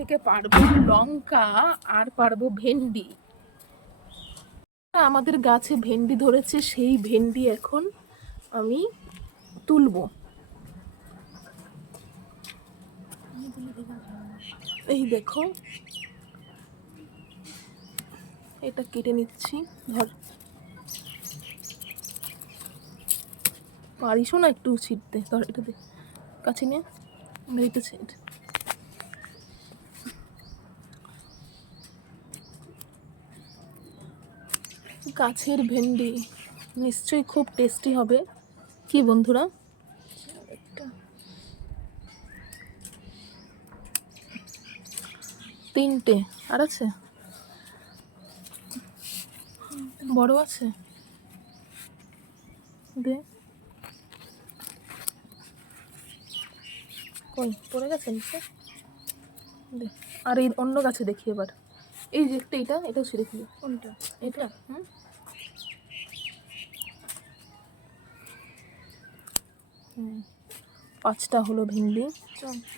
থেকে পারবো লঙ্কা আর পারবো ভেন্ডি। আমাদের গাছে ভেন্ডি ধরেছে, সেই ভেন্ডি এখন আমি তুলবো। এই দেখো, এটা কেটে নিচ্ছি। ধর, পারিস না একটু ছিটতে? ধর, এটা দে, কাছে নিয়ে এইটা ছিট। গাছের ভেন্ডি নিশ্চয়ই খুব টেস্টি হবে, কি বন্ধুরা? তিনটে আর আছে, বড় আছে, দে। কই পড়ে গেছে নিচে? দে। আর এই অন্য গাছে দেখি এবার। এই যে একটা, এটাও ছিঁড়ে ফেলি। কোনটা? এটা। পাঁচটা হলো ভেন্ডি।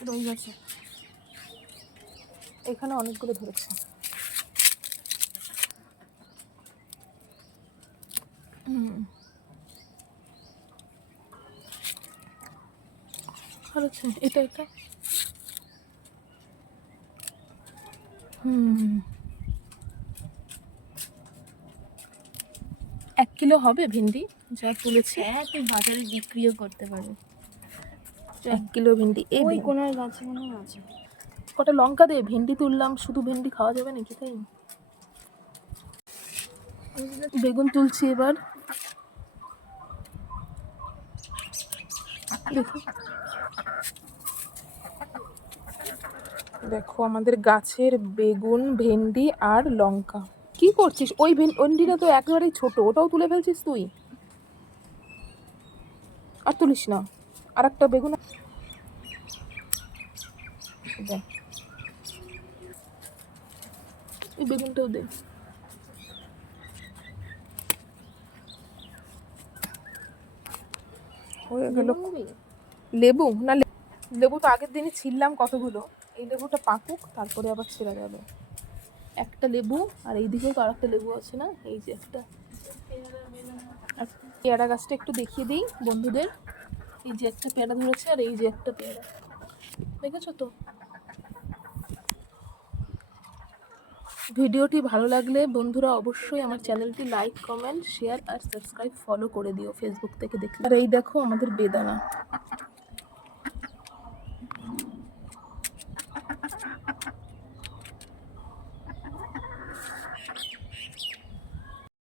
রয়ে গেছে, এখানে অনেকগুলো ধরেছে। আর আছে এটা। 1 কিলো হবে ভেন্ডি যা তুলেছি। হ্যাঁ, তুই বাজারে বিক্রিও করতে পারবি। 1 কিলো ভেন্ডি। এই ওই কোন গাছে মনে আছে। কটা লঙ্কা দে, ভেন্ডি তুললাম, শুধু ভেন্ডি খাওয়া যাবে নাকি? তাই বেগুন তুলছি এবার। দেখো আমাদের গাছের বেগুন, ভেন্ডি আর লঙ্কা। কি করছিস? ওই ভেন্ডিটা তো একেবারেই ছোট, ওটাও তুলে ফেলছিস তুই। আর তুলিস না, আর একটা বেগুন দে, এই বেগুনটাও দে। হয়ে গেল। লেবু না, লেবু তো আগের দিনই ছিললাম কতগুলো। এই লেবুটা পাকুক, তারপরে আবার ছেঁড়া যাবে। একটা লেবু, আর এই দিকেও তো আর একটা লেবু আছে না, এই যে একটা। আর পেয়ারা গাছটা একটু দেখিয়ে দিই বন্ধুদের। এই যে একটা পেয়ারা ধরেছে, আর এই যে একটা পেয়ারা, দেখেছো তো? ভিডিওটি ভালো লাগলে বন্ধুরা অবশ্যই আমার চ্যানেলটি লাইক, কমেন্ট, শেয়ার আর সাবস্ক্রাইব, ফলো করে দিও ফেসবুক থেকে দেখলে। আর এই দেখো আমাদের বেদানা।